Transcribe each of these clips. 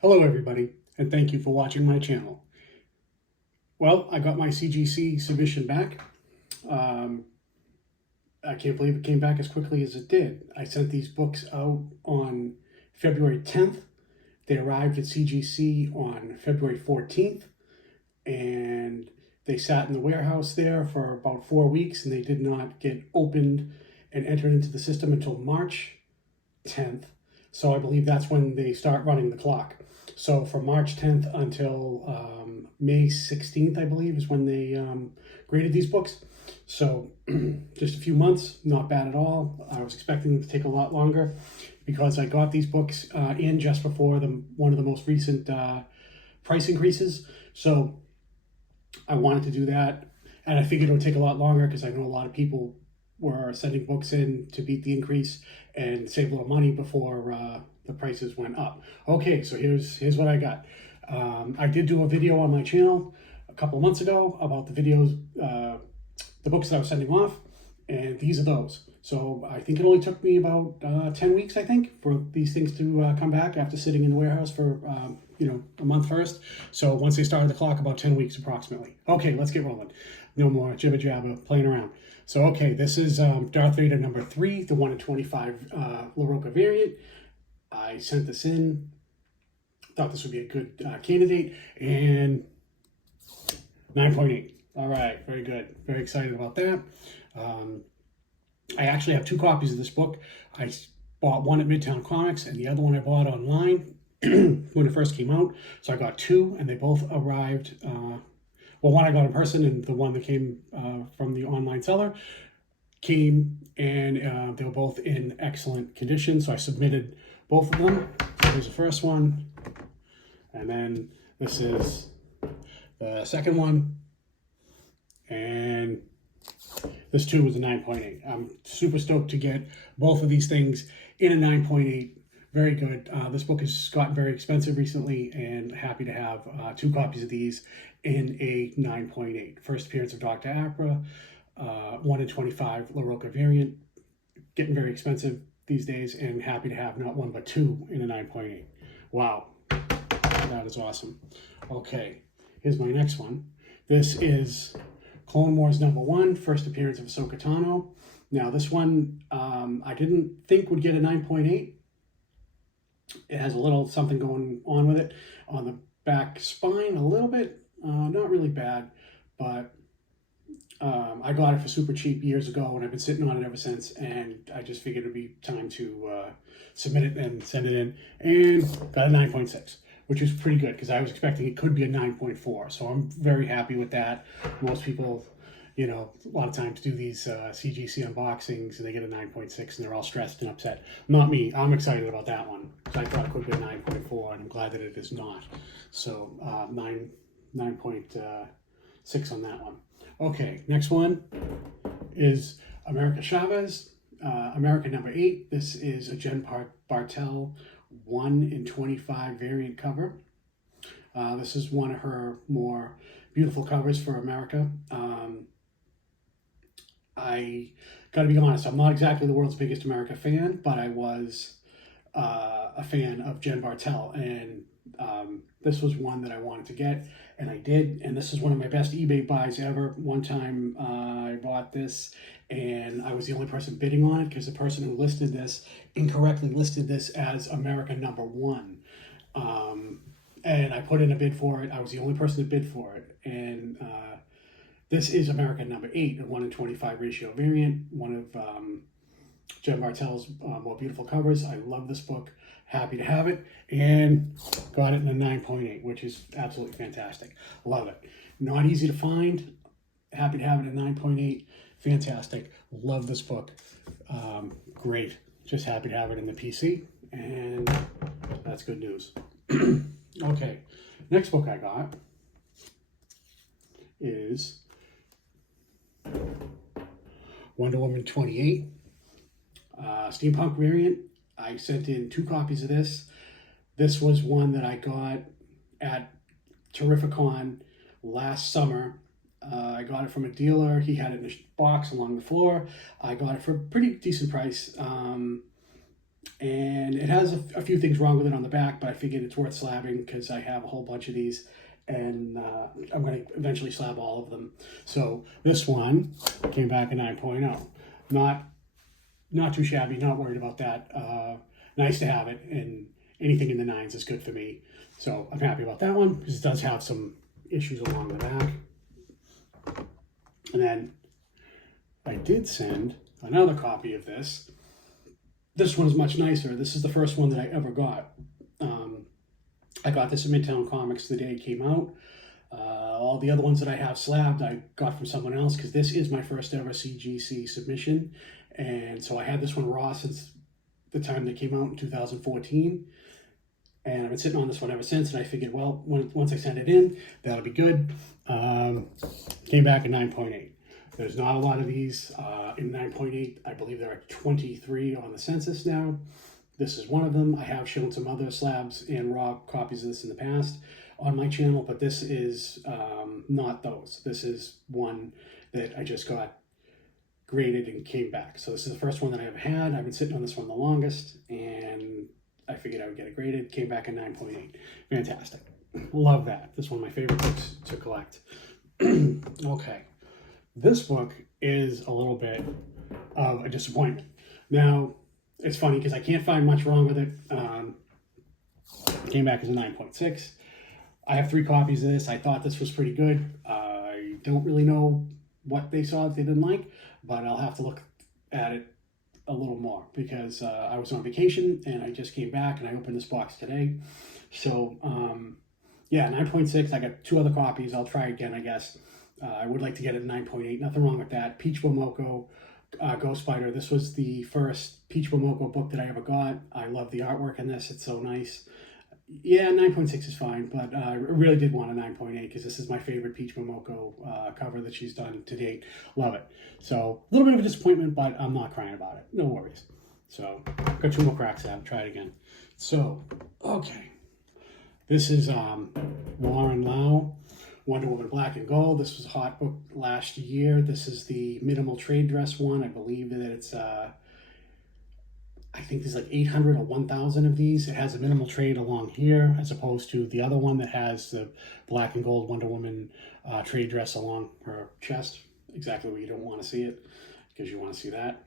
Hello everybody, and thank you for watching my channel. Well, I got my CGC submission back. I can't believe it came back as quickly as it did. I sent these books out on February 10th. They arrived at CGC on February 14th, and they sat in the warehouse there for about 4 weeks, and they did not get opened and entered into the system until March 10th. So I believe that's when they start running the clock. So from March 10th until May 16th, I believe, is when they graded these books. So just a few months, not bad at all. I was expecting them to take a lot longer because I got these books in just before one of the most recent price increases. So I wanted to do that, and I figured it would take a lot longer because I know a lot of people were sending books in to beat the increase and save a little money before the prices went up. Okay, so here's what I got. I did do a video on my channel a couple of months ago about the videos, the books that I was sending off, and these are those. So I think it only took me about 10 weeks, I think, for these things to come back after sitting in the warehouse for a month first. So once they started the clock, about 10 weeks approximately. Okay, let's get rolling. No more jibber jabber playing around. So okay, this is Darth Vader number 3, the 1 in 25 LaRocca variant. I sent this in, thought this would be a good candidate, and 9.8. All right, very good. Very excited about that. I actually have 2 copies of this book. I bought one at Midtown Comics, and the other one I bought online when it first came out. So I got 2, and they both arrived. Well, one I got in person, and the one that came from the online seller came, and they were both in excellent condition. So I submitted both of them. So here's the first one, and then this is the second one, and this too was a 9.8. I'm super stoked to get both of these things in a 9.8. Very good. This book has gotten very expensive recently, and happy to have 2 copies of these in a 9.8. First appearance of Dr. Aphra, 1 in 25 LaRocca variant. Getting very expensive these days, and happy to have not 1 but 2 in a 9.8. Wow, that is awesome. Okay, here's my next one. This is Clone Wars number 1, first appearance of Ahsoka Tano. Now this one I didn't think would get a 9.8. It has a little something going on with it on the back spine, a little bit, not really bad, but I got it for super cheap years ago, and I've been sitting on it ever since, and I just figured it would be time to submit it and send it in, and got a 9.6, which is pretty good because I was expecting it could be a 9.4, so I'm very happy with that. Most people, a lot of times do these CGC unboxings and they get a 9.6 and they're all stressed and upset. Not me. I'm excited about that one because I thought it could be a 9.4, and I'm glad that it is not. So 9.6 on that one. Okay, next one is America Chavez, America number 8. This is a Jen Bartel 1 in 25 variant cover. This is one of her more beautiful covers for America. I gotta be honest, I'm not exactly the world's biggest America fan, but I was a fan of Jen Bartel, and this was one that I wanted to get, and I did, and this is one of my best eBay buys ever. One time I bought this, and I was the only person bidding on it because the person who listed this incorrectly listed this as America number 1. And I put in a bid for it. I was the only person that bid for it, and this is America number 8, a 1 in 25 ratio variant, one of Jen Bartel's more beautiful covers. I love this book. Happy to have it, and got it in a 9.8, which is absolutely fantastic. Love it. Not easy to find. Happy to have it at 9.8. Fantastic. Love this book. Great. Just happy to have it in the PC, and that's good news. Okay, next book I got is Wonder Woman 28, steampunk variant. I sent in 2 copies of this. This was one that I got at Terrificon last summer. I got it from a dealer. He had it in a box along the floor. I got it for a pretty decent price. I think it was $100. And I put in a bid for it. I was the only person that bid for it, and I just figured it would be time to submit it and send it in, and got a 9.6, which is absolutely fantastic. Love it. Not easy to find. Happy to have it at 9.8. Fantastic. Love this book. Great. Just happy to have it in 9.8. Fantastic. Love the And it has a few things wrong with it on the back, but I figured it's worth slabbing because I have a whole bunch of these, and I'm going to eventually slab all of them. So this one came back a 9.0. Not too shabby, not worried about that. Nice to have it, and anything in the 9s is good for me. So I'm happy about that one because it does have some issues along the back. And then I did send another copy of this. This one is much nicer. This is the first one that I ever got. I got this at Midtown Comics the day it came out. All the other ones that I have slabbed, I got from someone else because this is my first ever CGC submission. And so I had this one raw since the time they came out in 2014. And I've been sitting on this one ever since. And I figured, well, once I send it in, that'll be good. Came back at 9.8. There's not a lot of these in 9.8. I believe there are 23 on the census now. This is one of them. I have shown some other slabs and raw copies of this in the past on my channel, but this is not those. This is one that I just got graded and came back. So this is the first one that I ever had. I've been sitting on this one the longest, and I figured I would get it graded. Came back at 9.8. Fantastic. Love that. This is one of my favorite books to collect. Okay. This book is a little bit of a disappointment. Now, it's funny because I can't find much wrong with it. Came back as a 9.6. I have 3 copies of this. I thought this was pretty good. I don't really know what they saw that they didn't like, but I'll have to look at it a little more because I was on vacation and I just came back and I opened this box today. So, yeah, 9.6. I got 2 other copies. I'll try again, I guess. I would like to get it 9.8. Nothing wrong with that. Peach Momoko, Ghost Spider. This was the first Peach Momoko book that I ever got. I love the artwork in this. It's so nice. Yeah, 9.6 is fine, but I really did want a 9.8 because this is my favorite Peach Momoko cover that she's done to date. Love it. So, a little bit of a disappointment, but I'm not crying about it. No worries. So, got 2 more cracks at it. Try it again. So, okay. This is Warren Lau, Wonder Woman Black and Gold. This was a hot book last year. This is the minimal trade dress one. I believe that it's, I think there's like 800 or 1,000 of these. It has a minimal trade along here as opposed to the other one that has the Black and Gold Wonder Woman trade dress along her chest. Exactly where you don't want to see it because you want to see that,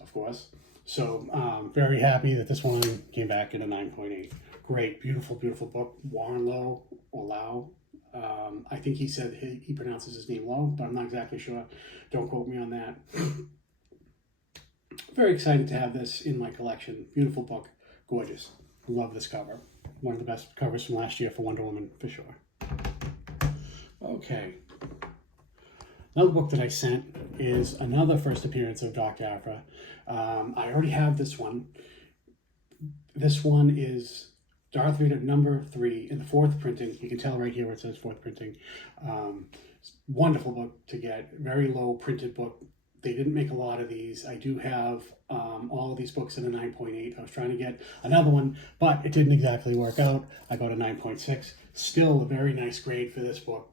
of course. So very happy that this one came back in a 9.8. Great, beautiful, beautiful book. Warren Lau, or Lau. I think he said he pronounces his name Low, but I'm not exactly sure. Don't quote me on that. Very excited to have this in my collection. Beautiful book. Gorgeous. Love this cover. One of the best covers from last year for Wonder Woman, for sure. Okay. Another book that I sent is another first appearance of Dr. Aphra. I already have this one. This one is Darth Vader #3 in the 4th printing. You can tell right here where it says 4th printing. Wonderful book to get. Very low printed book. They didn't make a lot of these. I do have all of these books in a 9.8. I was trying to get another one, but it didn't exactly work out. I got a 9.6. Still a very nice grade for this book.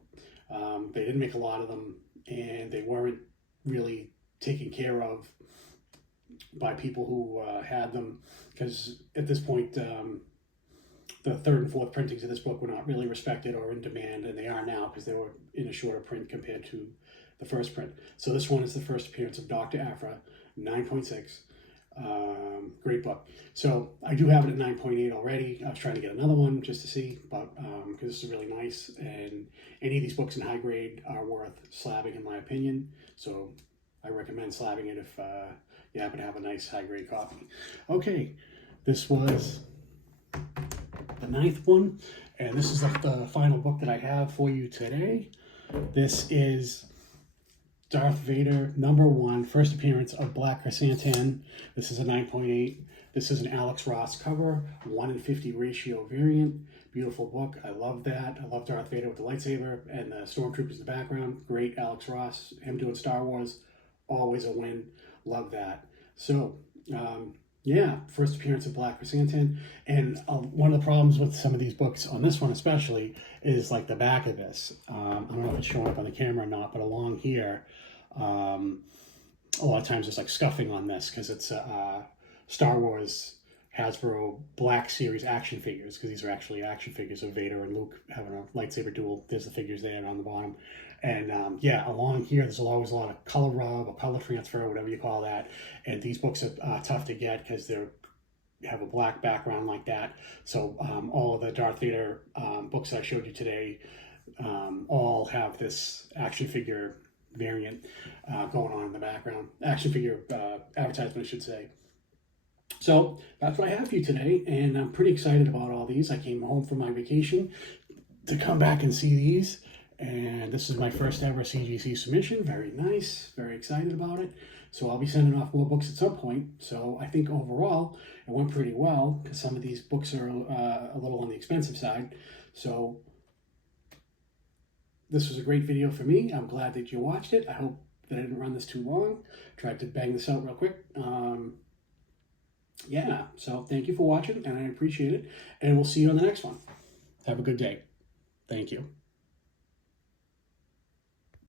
They didn't make a lot of them, and they weren't really taken care of by people who had them, because at this point, the 3rd and 4th printings of this book were not really respected or in demand, and they are now because they were in a shorter print compared to the first print. So this one is the first appearance of Dr. Aphra, 9.6. Great book. So I do have it at 9.8 already. I was trying to get another one just to see, but because this is really nice, and any of these books in high grade are worth slabbing in my opinion. So I recommend slabbing it if you happen to have a nice high grade copy. Okay, this was the 9th one, and this is the final book that I have for you today. This is Darth Vader #1, first appearance of Black Chrysanthemum. This is a 9.8. This is an Alex Ross cover, 1:50 ratio variant. Beautiful book. I love that. I love Darth Vader with the lightsaber and the stormtroopers in the background. Great Alex Ross. Him doing Star Wars, always a win. Love that. So, yeah, first appearance of Black Chrysanthemum. And one of the problems with some of these books, on this one especially, is like the back of this. I don't know if it's showing up on the camera or not, but along here, a lot of times it's like scuffing on this because it's Star Wars Hasbro Black Series action figures, because these are actually action figures of Vader and Luke having a lightsaber duel. There's the figures there on the bottom. And yeah, along here, there's always a lot of color rub or color transfer, whatever you call that. And these books are tough to get because they're have a black background like that. So all of the Darth Vader books that I showed you today all have this action figure variant going on in the background. Action figure advertisement, I should say. So that's what I have for you today, and I'm pretty excited about all these. I came home from my vacation to come back and see these, and this is my first ever CGC submission. Very nice, very excited about it. So I'll be sending off more books at some point. So I think overall it went pretty well, because some of these books are a little on the expensive side. So this was a great video for me. I'm glad that you watched it. I hope that I didn't run this too long. Tried to bang this out real quick. Yeah, so thank you for watching, and I appreciate it. And we'll see you on the next one. Have a good day. Thank you.